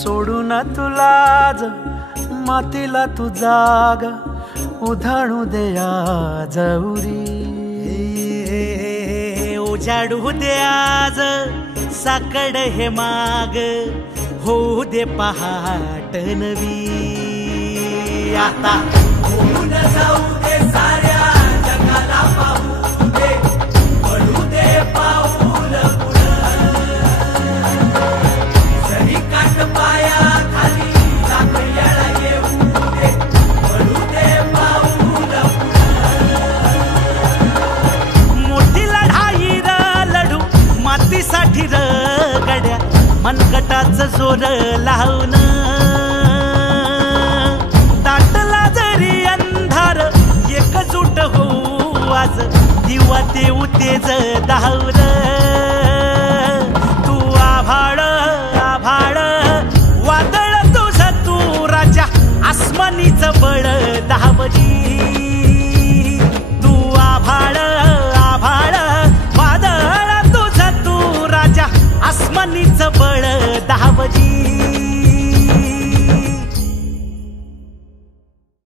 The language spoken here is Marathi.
सोडून तुलाज मातीला तू जाग उधाणू दे आज उरी उजाडू दे आज साकड हे माग होऊ दे पहाट नवी आता होऊन जाऊ दे साऱ्या जगाला पाहू दे पडू दे पाऊल जरी काट पाया खाली लागल्याला येऊ दे पडू दे पाऊल मोठी लढाई लढू मातीसाठी र गड्या मनगटाचं जोर लावून दाटला जरी अंधार एकजूट होऊ आज दिवा देऊ तेज धावर तू आभाळ आभाळ वादळ तुझ तू राजा आसमानीचं बळ दावरी तू आभाळ आभाळ वादळ तुझ तू राजा आसमानीचं बळ दावरी